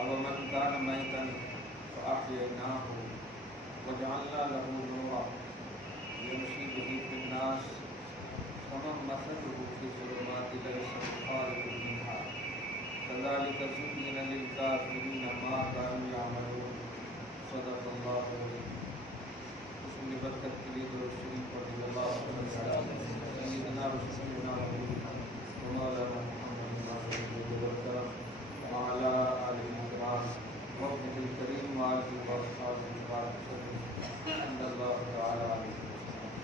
أَوَمَنْ كَانَ مَيْتًا فَأَحْيَيْنَاهُ وَجَعَلْنَا لَهُ نُورًا يَمْشِي بِهِ فِي النَّاسِ كَمَنْ مَثَلُهُ فِي الظُّلُمَاتِ لَيْسَ بِخَارِجٍ مِنْهَا كَذَلِكَ زُيِّنَ لِلْكَافِرِينَ مَا كَانُوا يَعْمَلُونَ صدق اللہ العظیم۔ اس میں برکت کے لیے درود شریف پڑھ اللہ سیدنا رسولنا مولانا محمد وعلى آلہ الکرام وابنہ الکریم وآلہ واصحابہ وسلم الحمد اللہ تعالی علیہ وسلم۔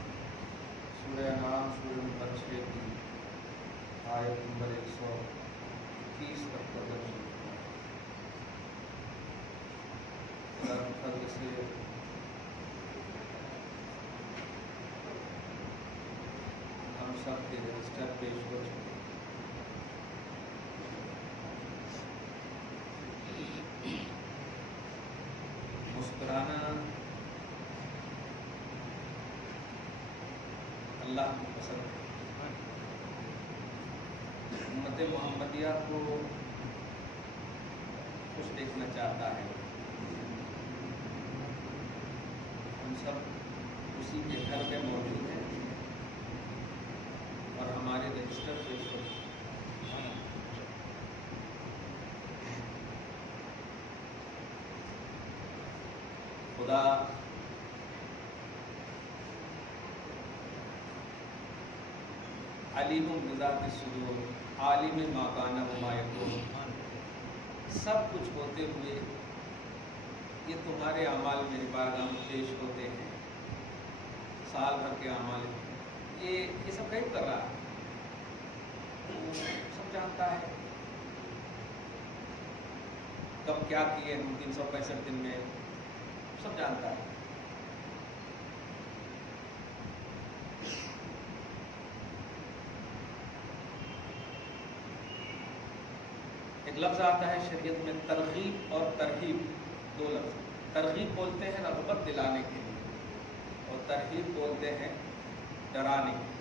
سورہ انعام سورہ نمبر 6 کی آیت نمبر 130 تک کا درس سے ہم سب کے رجسٹر پیش ہو چکے۔ مسکرانا اللہ کو پسند ہے۔ امت محمدیہ کو خوش دیکھنا چاہتا ہے۔ ہم سب اسی کے گھر میں موجود ہیں اور ہمارے رجسٹر پیش ہو چکے۔ خدا علیم بذات الصدور عالم ما کان وما یکون، سب کچھ ہوتے ہوئے یہ تمہارے اعمال میرے بارگاہ میں پیش ہوتے ہیں، سال بھر کے اعمال یہ سب غیب کر رہا ہے، سب جانتا ہے کب کیا کیے ہم 365 دن میں، سب جانتا ہے۔ ایک لفظ آتا ہے شریعت میں ترغیب اور ترہیب، دو لفظ۔ ترغیب بولتے ہیں رغبت دلانے کے لیے اور ترہیب بولتے ہیں ڈرانے کے لیے۔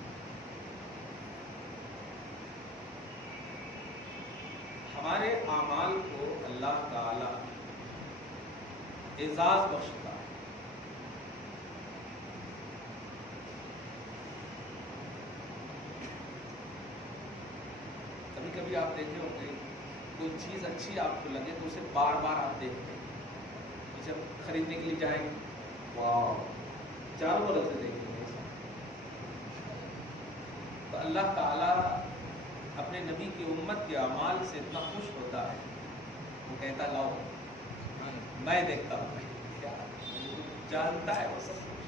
ہمارے اعمال کو اللہ تعالی اعزاز بخشتا ہے۔ کبھی کبھی آپ دیکھے ہوں گے کوئی چیز اچھی آپ کو لگے تو اسے بار بار آپ دیکھتے ہیں، جب خریدنے کے لیے جائیں گے واو چاروں طرف سے دیکھیں گے۔ تو اللہ تعالیٰ اپنے نبی کی امت کے اعمال سے اتنا خوش ہوتا ہے، وہ کہتا لاؤ میں دیکھتا ہوں، کیا جانتا ہے وہ سب کچھ۔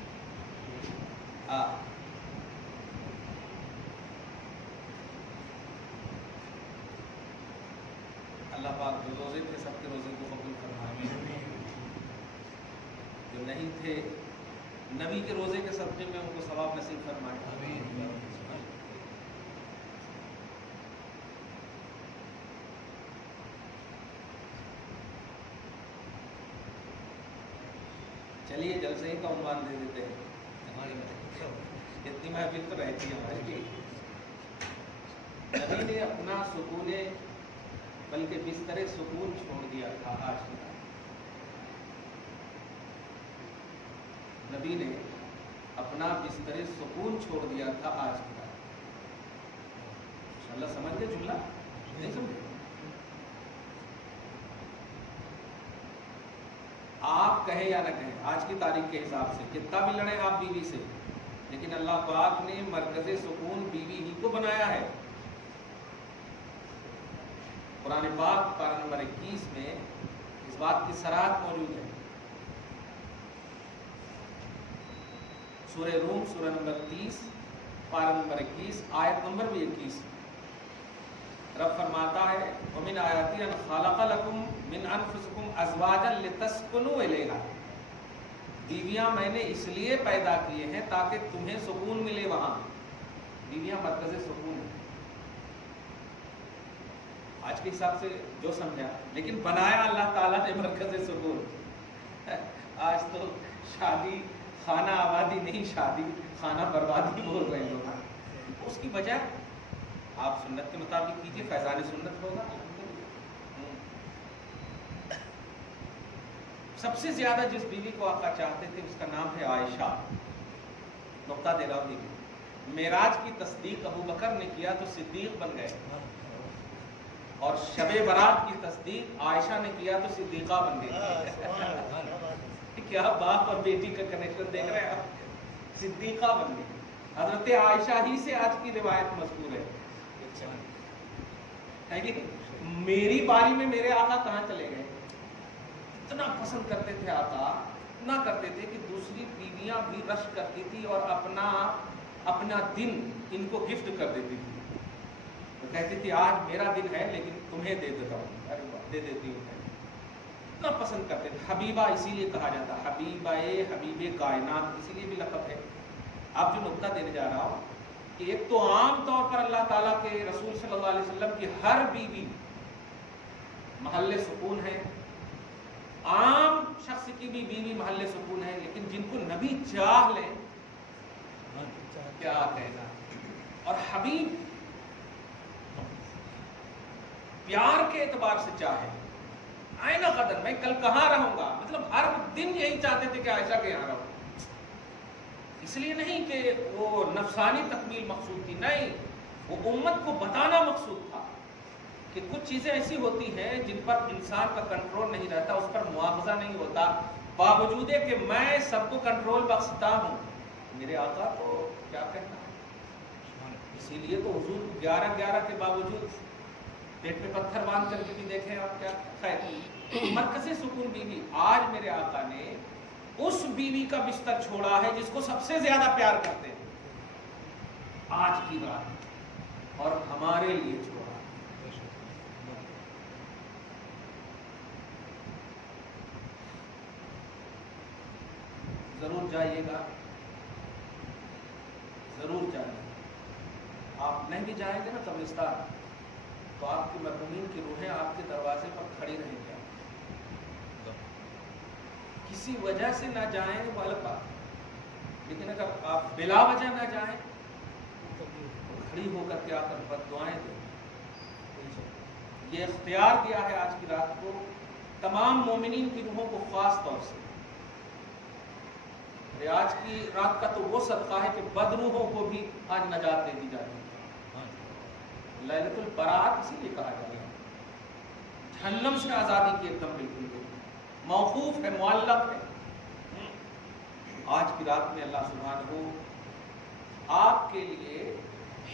اللہ پاک جو روزے تھے سب کے روزے کو قبول فرمائے، جو نہیں تھے نبی کے روزے کے صدقے میں ان کو ثواب نصیب فرمائے۔ چلیے جلسے ہی کا عنوان دے دیتے ہیں، اتنی محفل تو رہتی ہے ہماری۔ نبی نے اپنا سکون بلکہ بستر سکون چھوڑ دیا تھا آج کی تاریخ۔ نبی نے اپنا بستر سکون چھوڑ دیا تھا آج کی تاریخ۔ انشاءاللہ سمجھ گئے جملہ؟ نہیں سمجھے؟ آپ کہیں یا نہ کہیں آج کی تاریخ کے حساب سے کتنا بھی لڑیں آپ بیوی سے، لیکن اللہ پاک نے مرکز سکون بیوی ہی کو بنایا ہے۔ قرآن پاک پارہ نمبر 21 میں اس بات کی صراحت موجود ہے۔ سورہ روم سورہ نمبر 30 پارہ نمبر 21 آیت نمبر بھی 21، رب فرماتا ہے وَمِنْ آیَاتِهِ أَنْ خَلَقَ لَكُم مِّنْ أَنفُسِكُمْ أَزْوَاجًا لِتَسْكُنُوا إِلَيْهَا، بیویاں میں نے اس لیے پیدا کیے ہیں تاکہ تمہیں سکون ملے، وہاں بیویاں مرکز سکون ہیں۔ آج کے حساب سے جو سمجھا، لیکن بنایا اللہ تعالیٰ نے مرکز سکون۔ آج تو شادی خانہ آبادی نہیں، شادی خانہ بربادی بول رہے ہیں لوگ۔ اس کی وجہ آپ سنت کے مطابق کیجیے، فیضان سنت ہوگا۔ سب سے زیادہ جس بیوی کو آقا چاہتے تھے اس کا نام ہے عائشہ. نقطہ دے رہا ہوں. معراج کی تصدیق ابو بکر نے کیا تو صدیق بن گئے, اور شب برات کی تصدیق عائشہ نے کیا تو صدیقہ بن گئی. کیا باپ اور بیٹی کا کنیکشن دیکھ رہے ہیں آپ. صدیقہ بن گئی. حضرت عائشہ ہی سے آج کی روایت مذکور ہے کہ میری باری میں میرے آقا کہاں چلے گئے. اتنا پسند کرتے تھے آقا, اتنا کرتے تھے کہ دوسری بیویاں بھی رشک کرتی تھی اور اپنا دن ان کو گفٹ کر دیتی تھی. تو کہتی تھی آج میرا دن ہے لیکن تمہیں دے دیتا ہوں, دے دیتی ہوں. اتنا پسند کرتے تھے. حبیبہ اسی لیے کہا جاتا, حبیبہ حبیب کائنات اسی لیے بھی لقب ہے. آپ جو نقطہ دینے جا رہا ہوں کہ ایک تو عام طور پر اللہ تعالیٰ کے رسول صلی اللہ علیہ وسلم کی ہر بیوی محل سکون ہے, عام شخص کی بھی بیوی محل سکون ہے, لیکن جن کو نبی چاہ لیں کیا کہنا. اور حبیب پیار کے اعتبار سے چاہے, آئینہ قدر میں کل کہاں رہوں گا, مطلب ہر دن یہی چاہتے تھے کہ عائشہ کے یہاں رہوں. اس لیے نہیں کہ وہ نفسانی تکمیل مقصود تھی, نہیں, وہ امت کو بتانا مقصود تھا کہ کچھ چیزیں ایسی ہوتی ہیں جن پر انسان کا کنٹرول نہیں رہتا, اس پر مواخذہ نہیں ہوتا, باوجود کہ میں سب کو کنٹرول بخشتا ہوں, میرے آقا تو کیا کہنا ہے. اسی لیے تو حضور 11 کے باوجود پیٹ میں پتھر باندھ کر کے بھی دیکھیں آپ کیا خیر. مرکز سکون بیوی. آج میرے آقا نے اس بیوی کا بستر چھوڑا ہے جس کو سب سے زیادہ پیار کرتے ہیں آج کی رات, اور ہمارے لیے چھوڑا. ضرور جائیے گا, ضرور جائیے. آپ نہیں بھی جائیں گے نا قبرستان تو آپ کی مرحومین کی روحیں آپ کے دروازے پر کھڑی رہیں گی. کسی وجہ سے نہ جائیں وہ الگ بات, لیکن اگر آپ بلا وجہ نہ جائیں تو کھڑی ہو کر کے آ کر بد دعائیں دیں. یہ اختیار دیا ہے آج کی رات کو تمام مومنین کی روحوں کو خاص طور سے. آج کی رات کا تو وہ صدقہ ہے کہ بد روحوں کو بھی آج نجات دے دی جاتی ہے. لیلۃ البراۃ اسی لیے کہا جاتا ہے, جہنم سے آزادی کی ایک دم بالکل موقوف ہے, معلق ہے. آج کی رات میں اللہ سبحانہ آپ کے لیے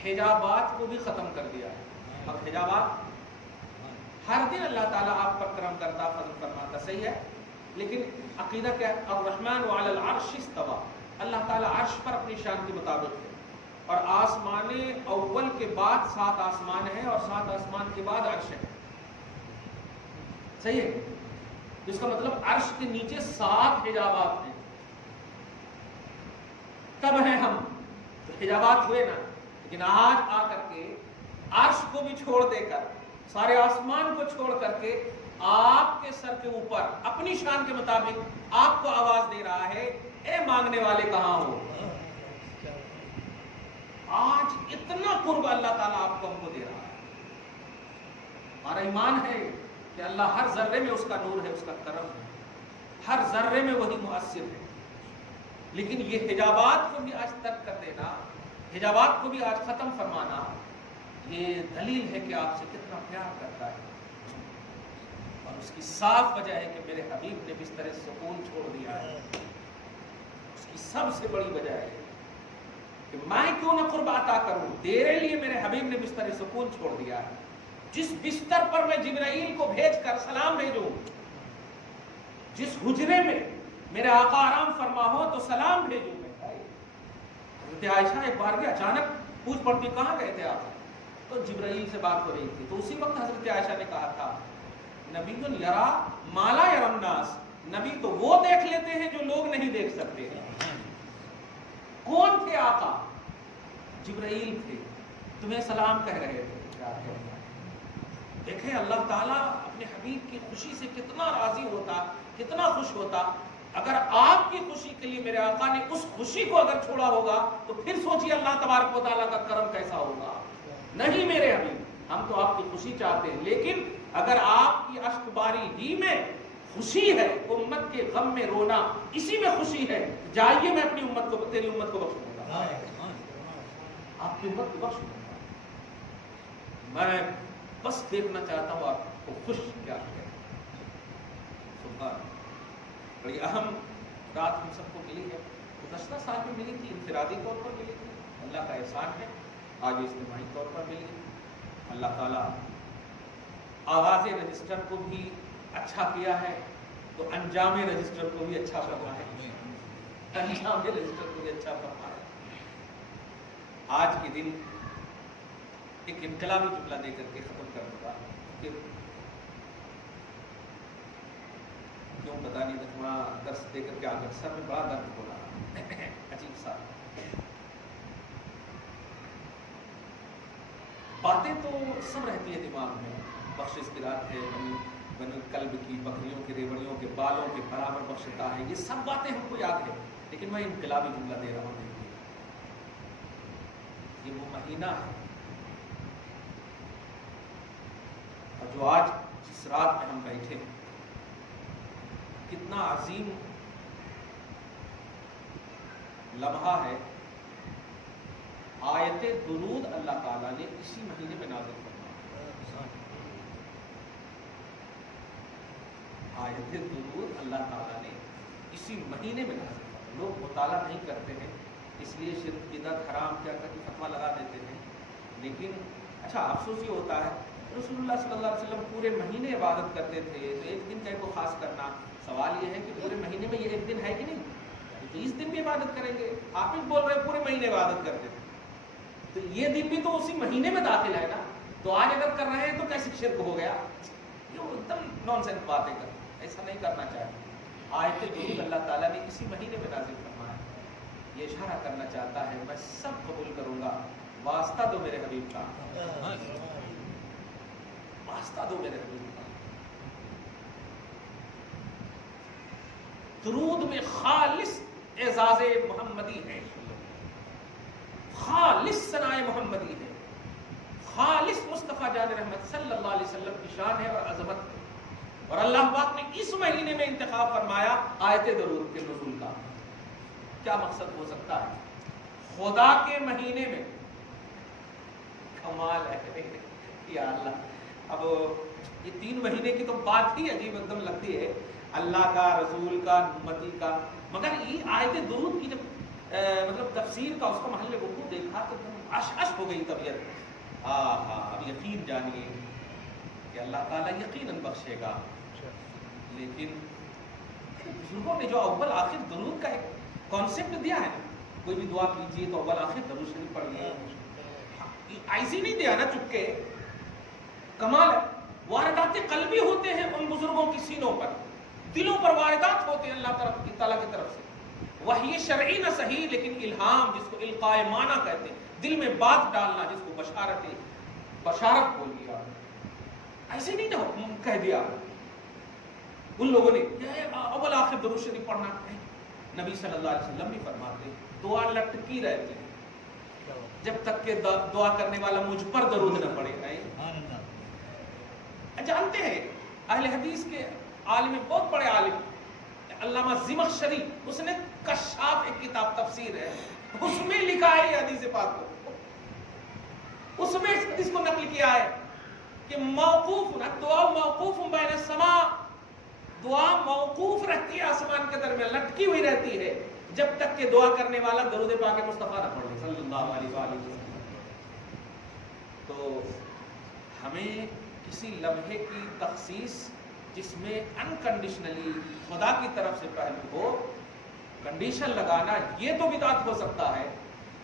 حجابات کو بھی ختم کر دیا ہے. اب حجابات ہر دن اللہ تعالیٰ آپ پر کرم کرتا, فضل فرماتا, صحیح ہے, لیکن عقیدہ کیا ہے؟ الرحمن وعلی العرش استوى, اللہ تعالیٰ عرش پر اپنی شان کے مطابق ہے, اور آسمان اول کے بعد 7 آسمان ہیں, اور 7 آسمان کے بعد عرش ہے. صحیح ہے, جس کا مطلب عرش کے نیچے 7 حجابات ہیں. تب ہیں ہم تو حجابات ہوئے نا, لیکن آج آ کر کے عرش کو بھی چھوڑ دے کر, سارے آسمان کو چھوڑ کر کے آپ کے سر کے اوپر اپنی شان کے مطابق آپ کو آواز دے رہا ہے, اے مانگنے والے کہاں ہو. آج اتنا قرب اللہ تعالیٰ آپ کو ہم کو دے رہا ہے. ہمارا ایمان ہے کہ اللہ ہر ذرے میں اس کا نور ہے, اس کا کرم ہے, ہر ذرے میں وہی مؤثر ہے. لیکن یہ حجابات کو بھی آج ترک کر دینا, حجابات کو بھی آج ختم فرمانا, یہ دلیل ہے کہ آپ سے کتنا پیار کرتا ہے. اور اس کی صاف وجہ ہے کہ میرے حبیب نے بستر سکون چھوڑ دیا ہے. اس کی سب سے بڑی وجہ ہے کہ میں کیوں نہ قرب عطا کروں, تیرے لیے میرے حبیب نے بستر سکون چھوڑ دیا ہے. جس بستر پر میں جبرائیل کو بھیج کر سلام بھیجوں, جس حجرے میں میرے آقا آرام فرما ہو تو سلام بھیجوں میں. حضرت عائشہ ایک بار بھی اچانک پوچھ پڑتی, کہاں گئے تھے آپ؟ تو جبرائیل سے بات ہو رہی تھی. تو اسی وقت حضرت عائشہ نے کہا تھا, نبی یرا ما لا یری الناس, نبی تو وہ دیکھ لیتے ہیں جو لوگ نہیں دیکھ سکتے ہیں. کون تھے آقا؟ جبرائیل تھے, تمہیں سلام کہہ رہے تھے. دیکھیں اللہ تعالیٰ اپنے حبیب کی خوشی سے کتنا راضی ہوتا, کتنا خوش ہوتا. اگر آپ کی خوشی کے لیے میرے آقا نے اس خوشی کو اگر چھوڑا ہوگا تو پھر سوچیے اللہ تبارک و تعالیٰ کا کرم کیسا ہوگا. نہیں میرے حبیب, ہم تو آپ کی خوشی چاہتے ہیں, لیکن اگر آپ کی اشک باری ہی میں خوشی ہے امت کے غم میں رونا، اسی میں خوشی ہے. جائیے میں اپنی امت کو، تیری امت کو بخش دوں گا، آپ کی امت کو بخش دوں گا. میں بس دیکھنا چاہتا ہوں آپ کو خوش کیا ہے. سبحان. بڑی اہم رات ہم سب کو ملی ہے. گزشتہ سال میں ملی تھی، انفرادی طور پر ملی تھی، اللہ کا احسان ہے. آج اجتماعی طور پر ملی. اللہ تعالیٰ آغاز رجسٹر کو بھی اچھا کیا ہے تو انجام رجسٹر کو بھی اچھا فرما ہے. انجام رجسٹر کو بھی اچھا فرما ہے. آج کے دن ایک انقلابی جملہ دے کر کے ختم کر دوں گا کہ کیوں پتا نہیں تھوڑا درس دے کر کے آ کر سر میں بڑا درد ہو رہا عجیب سا. باتیں تو سب رہتی ہے دماغ میں، بخشش کی رات ہے، بنو کلب کی، بکریوں کے ریوڑیوں کے بالوں کے برابر بخشتا ہے، یہ سب باتیں ہم کو یاد ہے. لیکن میں انقلابی جملہ دے رہا ہوں، یہ وہ مہینہ ہے اور جو آج جس رات میں ہم بیٹھے کتنا عظیم لمحہ ہے. آیت درود اللہ تعالیٰ نے اسی مہینے میں نازل فرمایا. آیت درود اللہ تعالیٰ نے اسی مہینے میں نازل فرمایا. لوگ مطالعہ نہیں کرتے ہیں، اس لیے شرک بدعت حرام کیا کر کے فتویٰ لگا دیتے ہیں. لیکن اچھا افسوس یہ ہوتا ہے رسول اللہ صلی اللہ علیہ وسلم پورے مہینے عبادت کرتے تھے، تو ایک دن کا کو خاص کرنا. سوال یہ ہے کہ پورے مہینے میں یہ ایک دن ہے کہ نہیں؟ تو اس دن بھی عبادت کریں گے. آپ ہی بول رہے ہیں پورے مہینے عبادت کرتے تھے، تو یہ دن بھی تو اسی مہینے میں داخل ہے نا. تو آج اگر کر رہے ہیں تو کیسے شرک ہو گیا؟ یہ ایک دم نان سینس باتیں کر، ایسا نہیں کرنا چاہیے. آیت درود اللہ تعالیٰ نے اسی مہینے میں نازل فرمایا. یہ اشارہ کرنا چاہتا ہے میں سب قبول کروں گا، واسطہ دو میرے حبیب کا، واسطہ دو میرے حبیب کا. درود میں خالص اعزاز محمدی ہے، خالص ثناء محمدی ہے، خالص مصطفیٰ جان رحمت صلی اللہ علیہ وسلم کی شان ہے اور عظمت ہے. اور اللہ پاک نے اس مہینے میں انتخاب فرمایا آیت درود کے نزول کا. کیا مقصد ہو سکتا ہے؟ خدا کے مہینے میں. کمال ہے یا اللہ. اب یہ 3 مہینے کی تو بات ہی عجیب ایک دم لگتی ہے، اللہ کا، رسول کا، امتی کا. مگر یہ آیت درود کی جب مطلب تفسیر کا اس کا محل وقوع دیکھا تو اش ہو گئی طبیعت. اب یقین جانیے کہ اللہ تعالیٰ یقیناً بخشے گا. لیکن بزرگوں نے جو اول آخر درود کا ایک کانسیپٹ دیا ہے نا، کوئی بھی دعا کیجیے تو اول آخر درود شریف پڑھیے، ایسی نہیں دیا نا چپکے. کمال ہے. واردات قلبی ہوتے ہیں ان بزرگوں کی سینوں پر، دلوں پر واردات ہوتے ہیں اللہ تعالیٰ کی طرف سے. وحی شرعی نہ صحیح لیکن الہام، جس کو القاء معنی کہتے ہیں، دل میں بات ڈالنا، جس کو بشارت بول دیا. ایسے نہیں نہ کہہ دیا ان لوگوں نے اول آخر درود شریف پڑھنا ہے. نبی صلی اللہ علیہ وسلم بھی فرماتے دعا لٹکی رہتی ہے جب تک کہ دعا کرنے والا مجھ پر درود نہ پڑے. جانتے ہیں اہل حدیث کے عالم، بہت بڑے عالم علامہ زمخشری، اس نے کشاف ایک کتاب تفسیر ہے، اس میں لکھا ہے یہ حدیث پاک کو، اس میں اس حدیث کو نقل کیا ہے کہ موقوف دعا موقوف بین السماء، دعا موقوف رہتی ہے آسمان کے درمیان، لٹکی ہوئی رہتی ہے جب تک کہ دعا کرنے والا درود پاک مصطفیٰ نہ پڑھ لے صلی اللہ علیہ وآلہ وسلم. تو ہمیں کسی لمحے کی تخصیص جس میں انکنڈیشنلی خدا کی طرف سے پہلو ہو، کنڈیشن لگانا یہ تو بدعت ہو سکتا ہے،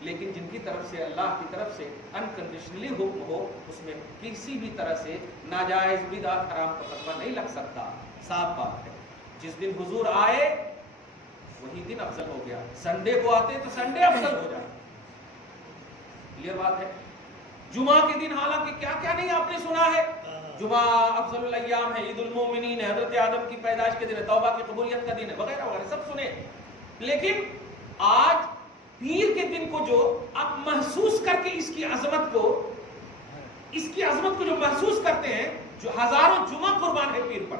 لیکن جن کی طرف سے اللہ کی طرف سے انکنڈیشنلی حکم ہو اس میں کسی بھی طرح سے ناجائز بدعت حرام کا فتویٰ نہیں لگ سکتا. صاف بات ہے. جس دن حضور آئے وہی دن افضل ہو گیا. سنڈے کو آتے تو سنڈے افضل ہو جائے. کلیئر بات ہے. جمعہ کے دن حالانکہ کیا کیا نہیں آپ نے سنا ہے، جمعہ افضل الايام ہے، عید المومنین ہے، حضرت آدم کی پیدائش کے دن ہے، توبہ کی قبولیت کا دن ہے، وغیرہ وغیرہ سب سنے. لیکن آج پیر کے دن کو جو آپ محسوس کر کے اس کی عظمت کو جو محسوس کرتے ہیں، جو ہزاروں جمعہ قربان ہے پیر پر،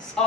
100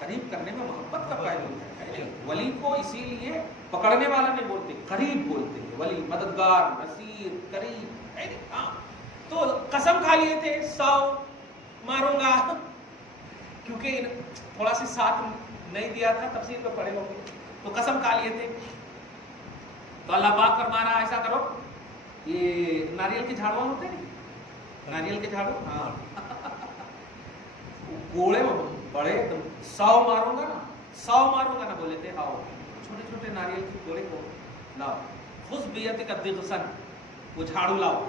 قریب کرنے میں محبت کا پہلو ہے. ولی کو اسی لیے پکڑنے والا نہیں بولتے, قریب بولتے ہیں. ولی مددگار, نصیر, قریب. تو قسم کھا لیے تھے 100 ماروں گا, کیونکہ تھوڑا سی ساتھ نہیں دیا تھا, تفسیر پہ پڑھے ہوں گے, تو قسم کھا لیے تھے. تو اللہ پاک فرمانا ایسا کرو, یہ ناریل کے جھاڑو ہوتے ہیں, ناریل کے جھاڑو, ہاں, کوڑے بڑے 100 ماروں گا نا, 100 ماروں گا نا, بولے تھے آؤ چھوٹے چھوٹے ناریل کے کوڑے کو لاؤ, خذ بیدک الضغثن, وہ جھاڑو لاؤ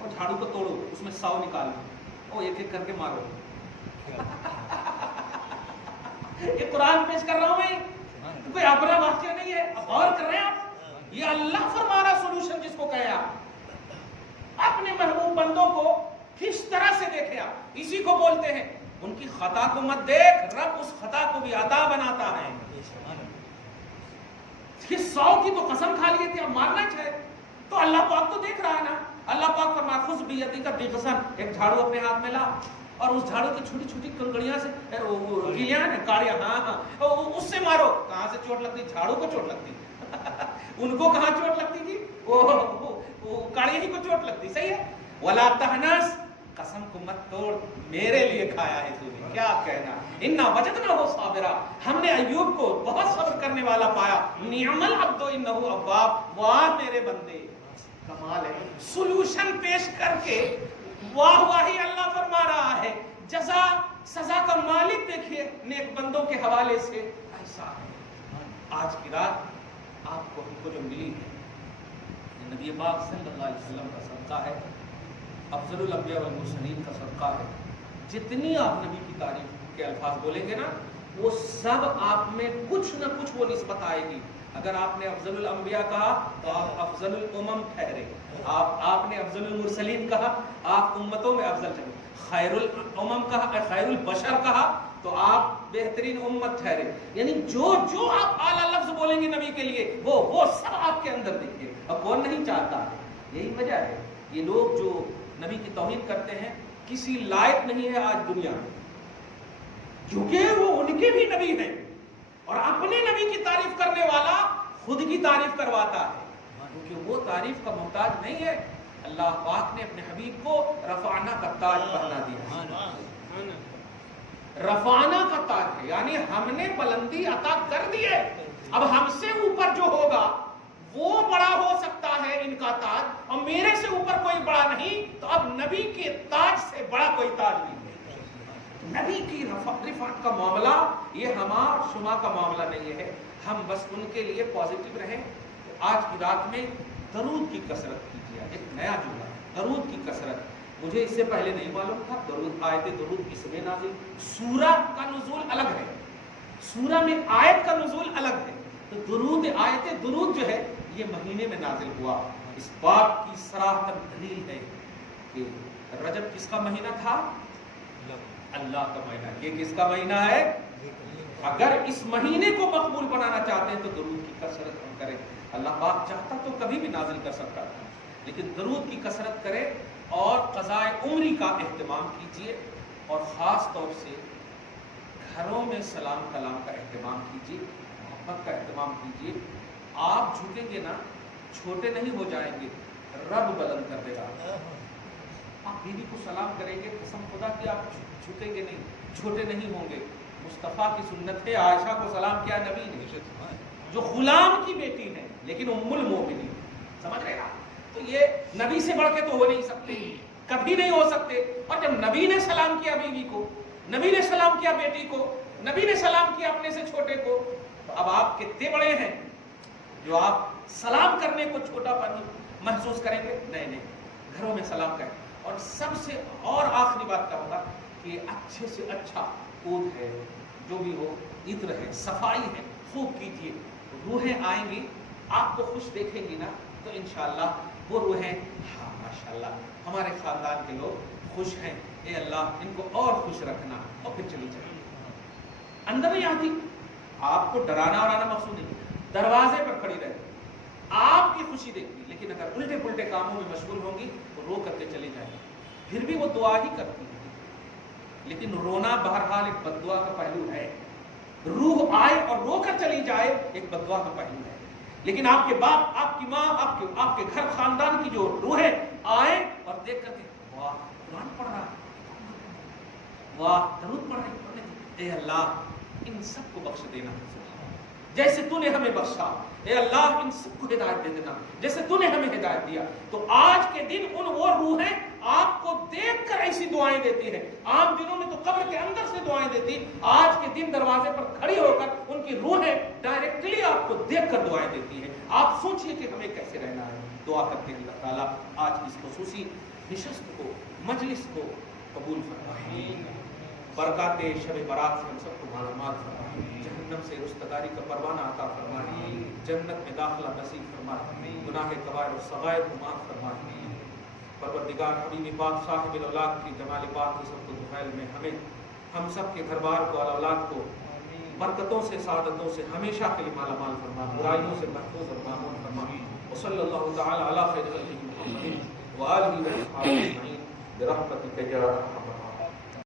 اور جھاڑو کو توڑو, اس میں 100 نکالو, اور ایک ایک کر کے مارو. یہ قرآن پیش کر رہا ہوں میں, کوئی اپنا واقعہ نہیں ہے. اب غور کر رہے ہیں آپ, یہ اللہ فرما رہا سولوشن جس کو کہے آپ. اپنے محبوب بندوں کو کس طرح سے دیکھیں آپ, اسی کو بولتے ہیں ان کی خطا کو مت دیکھ, رب اس خطا کو بھی عطا بناتا ہے. یہ 100 کی تو قسم کھا لیے تھے, اب مارنا چاہے تو اللہ پاک تو دیکھ رہا ہے نا. اللہ پاک فرمایا خذ بیدک الضغثن, ایک جھاڑو اپنے ہاتھ میں لا, اور اس جھاڑو کی چھوٹی چھوٹی کنکڑیاں سے, کیلیاں ہیں, کاڑیاں, ہاں, اس سے مارو. کہاں سے چوٹ لگتی؟ جھاڑو کو چوٹ لگتی. ان کو کہاں چوٹ لگتی تھی؟ وہ کاڑیاں ہی کو چوٹ لگتی. صحیح ہے. ولا تہنس, قسم کو مت توڑ, میرے لیے کھایا ہے تو نے, کیا کہنا. انا وجدناہ صابرا, ہم نے ایوب کو بہت صبر کرنے والا پایا. نعم العبد انہ اواب, واہ میرے بندے. کمال ہے. سولوشن پیش کر کے واہ واہی اللہ فرما رہا ہے. جزا سزا کا مالک دیکھیے نیک بندوں کے حوالے سے ایسا ہے. آج کی رات آپ کو ہم کو جو ملی ہے نبی پاک صلی اللہ علیہ وسلم کا صدقہ ہے, افضل الانبیاء والمرسلین کا صدقہ ہے. جتنی آپ نبی کی تعریف کے الفاظ بولیں گے نا, وہ سب آپ میں کچھ نہ کچھ وہ نسبت آئے گی. اگر آپ نے افضل الانبیاء کہا تو آپ افضل الامم ٹھہرے, آپ نے افضل المرسلین کہا آپ امتوں میں افضل ٹھہرے, خیر الامم کہا, خیر البشر کہا تو آپ بہترین امت ٹھہرے. یعنی جو جو آپ اعلیٰ لفظ بولیں گے نبی کے لیے وہ سب آپ کے اندر دیکھیے. اور کون نہیں چاہتا ہے؟ یہی وجہ ہے یہ لوگ جو نبی کی توہین کرتے ہیں کسی لائق نہیں ہے آج دنیا میں, کیونکہ وہ ان کے بھی نبی ہیں, اور اپنے نبی کی تعریف کرنے والا خود کی تعریف کرواتا ہے, کیونکہ وہ تعریف کا محتاج نہیں ہے. اللہ پاک نے اپنے حبیب کو رفعنا کا تاج پہنا دیا. رفعنا کا تاج ہے یعنی ہم نے بلندی عطا کر دی ہے. اب ہم سے اوپر جو ہوگا وہ بڑا ہو سکتا ہے ان کا تاج, اور میرے سے اوپر کوئی بڑا نہیں, تو اب نبی کے تاج سے بڑا کوئی تاج نہیں ہے. نبی کی رفعت کا معاملہ یہ ہمارا شما کا معاملہ نہیں ہے. ہم بس ان کے لیے پازیٹیو رہیں. آج کی رات میں درود کی کثرت کیجیے. ایک نیا جملہ ہے, درود کی کثرت. مجھے اس سے پہلے نہیں معلوم تھا درود, آیت درود کس میں نازل. سورہ کا نزول الگ ہے, سورہ میں آیت کا نزول الگ ہے. تو درود, آیت درود جو ہے یہ مہینے میں نازل ہوا. اس بات کی صراحتاً دلیل ہے کہ رجب کس کا مہینہ تھا؟ اللہ کا مہینہ. یہ کس کا مہینہ ہے؟ اگر اس مہینے کو مقبول بنانا چاہتے ہیں تو درود کی کثرت ہم کریں. اللہ پاک چاہتا تو کبھی بھی نازل کر سکتا تھا, لیکن درود کی کثرت کریں اور قضائے عمری کا اہتمام کیجیے, اور خاص طور سے گھروں میں سلام کلام کا اہتمام کیجیے, محبت کا اہتمام کیجیے. آپ جھکیں گے نا چھوٹے نہیں ہو جائیں گے, رب بلند کر دے گا. آپ بیوی کو سلام کریں گے, قسم خدا کی آپ جھکیں گے نہیں, چھوٹے نہیں ہوں گے. مصطفیٰ کی سنت ہے, عائشہ کو سلام کیا نبی نے, جو غلام کی بیٹی ہے لیکن ام المومنین. سمجھ رہے آپ؟ تو یہ نبی سے بڑھ کے تو ہو نہیں سکتے, کبھی نہیں ہو سکتے. اور جب نبی نے سلام کیا بیوی کو, نبی نے سلام کیا بیٹی کو, نبی نے سلام کیا اپنے سے چھوٹے کو, تو اب آپ کتنے بڑے ہیں جو آپ سلام کرنے کو چھوٹا پن محسوس کریں گے؟ نہیں نہیں, گھروں میں سلام کریں. اور سب سے اور آخری بات کروں گا کہ اچھے سے اچھا عود ہے, جو بھی ہو, عطر ہے, صفائی ہے, خوب کیجیے. روحیں آئیں گی, آپ کو خوش دیکھیں گی نا, تو انشاءاللہ وہ روحیں, ہاں ماشاءاللہ ہمارے خاندان کے لوگ خوش ہیں, اے اللہ ان کو اور خوش رکھنا, اور پھر چلی جائیں. اندر نہیں آتی. آپ کو ڈرانا ورانا مقصود نہیں, دروازے پر کھڑی رہتی, آپ کی خوشی دیکھتی, لیکن اگر الٹے پلٹے کاموں میں مشغول ہوں گی تو رو کر کے چلی جائیں. پھر بھی وہ دعا ہی کرتی ہے, لیکن رونا بہرحال ایک بد دعا کا پہلو ہے. روح آئے اور رو کر چلی جائے ایک بددعا کا پہلو ہے، لیکن آپ کے باپ، آپ کی ماں، آپ کے گھر خاندان کی جو روحیں آئے اور دیکھ کر کے واہ قرآن پڑھ رہا ہے، واہ درود پڑھ رہے ہیں، اے اللہ ان سب کو بخش دینا جیسے تو نے ہمیں بخشا، اے اللہ ان سب کو ہدایت دے دینا جیسے تو نے ہمیں ہدایت دیا۔ تو آج کے دن ان وہ روحیں آپ کو دیکھ کر ایسی دعائیں دیتی ہیں، عام دنوں میں تو قبر کے اندر سے دعائیں دیتی، آج کے دن دروازے پر کھڑی ہو کر ان کی روحیں ڈائریکٹلی آپ کو دیکھ کر دعائیں دیتی ہیں۔ آپ سوچئے کہ ہمیں کیسے رہنا ہے۔ دعا کرتے ہیں اللہ تعالیٰ آج اس خصوصی نشست کو، مجلس کو قبول فرمائے، برکات شب برات سے ہم سب کو مالا مال فرمائے، جہنم سے رستگاری کا پروانہ عطا فرمائے، جنت میں داخلہ نصیب فرمائے، گناہ کبائر و صغائر کو معاف فرمائے۔ پروردگار حبیب پاک صاحب الاولاد کی جمال پاک کی سب کو دخیل میں ہمیں، ہم سب کے گھر بار کو، اولاد کو برکتوں سے، سعادتوں سے ہمیشہ کے لیے مالا مال فرما، برائیوں سے محفوظ اور معمون فرما۔ وصلی اللہ تعالی علی خیر خلقہ محمد وآلہ وصحبہ اجمعین برحمتک یا ارحم